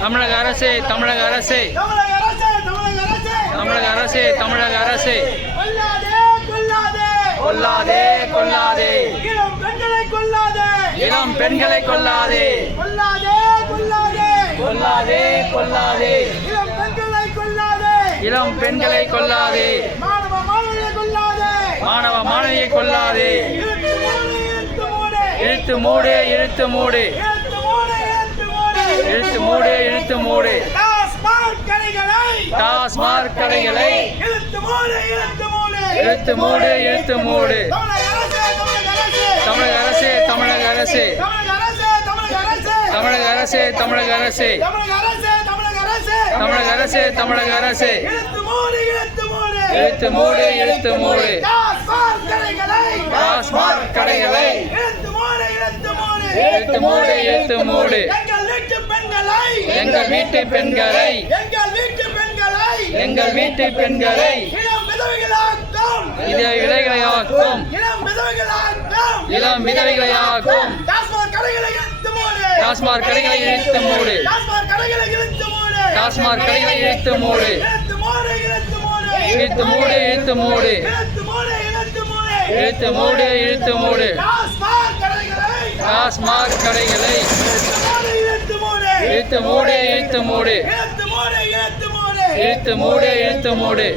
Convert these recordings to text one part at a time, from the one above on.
தமிழக அரசு தமிழக அரசு. தமிழக அரசு தமிழக அரசு. கொல்லாதே கொல்லாதே. இளம் பெண்களை கொல்லாதே. கொல்லாதே கொல்லாதே. இளம் பெண்களை கொல்லாதே. மாணவ மாணவியை கொள்ளாதே இழுத்து மூடு இழுத்து மூடு. இழுத்து மூடு இழுத்து மூடு. டாஸ்மாக் கடைகளை. இழுத்து மூடு இழுத்து மூடு. தமிழக அரசு தமிழக அரசு. தமிழக அரசு தமிழக அரசு. தமிழக அரசு தமிழக அரசு. இழுத்து மூடு இழுத்து மூடு. டாஸ்மாக் கடைகளை. எழுத்து மூடு எழுத்து மூடு. எங்கள் வீட்டு பெண்களை. எங்கள் வீட்டு பெண்களை. இதை விதைகளையாக்கும் இளம் விதவைகளையாக்கும். டாஸ்மாக் கடைகளை இழுத்து மூடு. டாஸ்மாக் கடைகளை இழுத்து மூடு இழுத்து மூடு. இழுத்து மூடு இழுத்து மூடு இழுத்து மூடு. டாஸ்மாக் கடைகளை. இழுத்து மூடு இழுத்து மூடு. இழுத்து மூடு இழுத்து மூடு.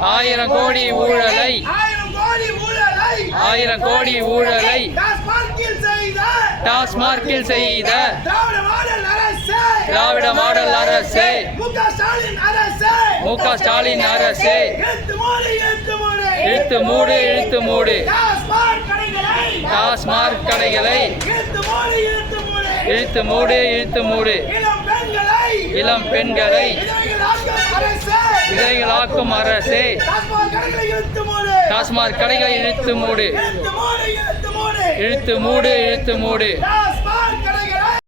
ஆயிரம் கோடி ஊழலை. ஆயிரம் கோடி ஊழலை. டாஸ்மார்க்கில் செய்த. திராவிட மாடல் அரசு. மு க ஸ்டாலின் அரசு. இழுத்து மூடு இழுத்து மூடு. டாஸ்மார்க் கடைகளை. இழுத்து மூடு இழுத்து மூடு. இளம் பெண்களை. இதைகளாக்கும் அரசே. டாஸ்மார்க் கடைகளை இழுத்து மூடு. இழுத்து மூடு இழுத்து மூடு.